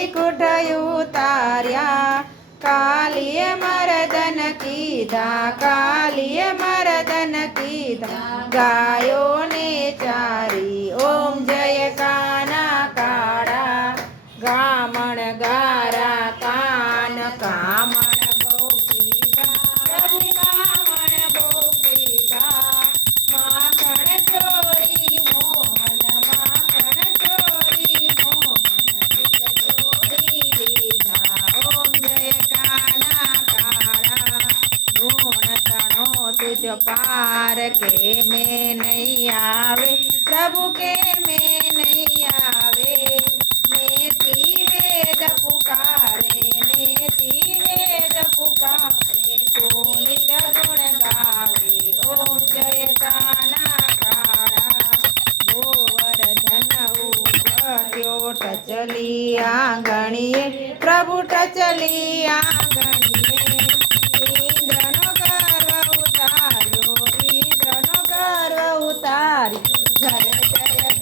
वैकुंठ उतार्या कालिय मर्दन कीधा कालिय मर्दन कीधा गायो ने चारी ओम जय काना काळा गामण गारा कान कामण बो कीधा प्रभु कामण बो कीधा माखण चोरी मोहन माखण चोरी मोहन चोरी लीधा ओम जय काना काळा गुण तणो तुझ पार के में नहीं आवे प्रभु के में नहीं आवे नेति वेद पुकारे नेति वेद पुकारे पुनित गुण गावे ओम जय काना काळा गोवर्धन उठ्यो टचली आंगणीए प्रभु टचली आंगणीए इंद्रनो गर्व उतार्यो इंद्रनो गर्व उतार्यो जय जय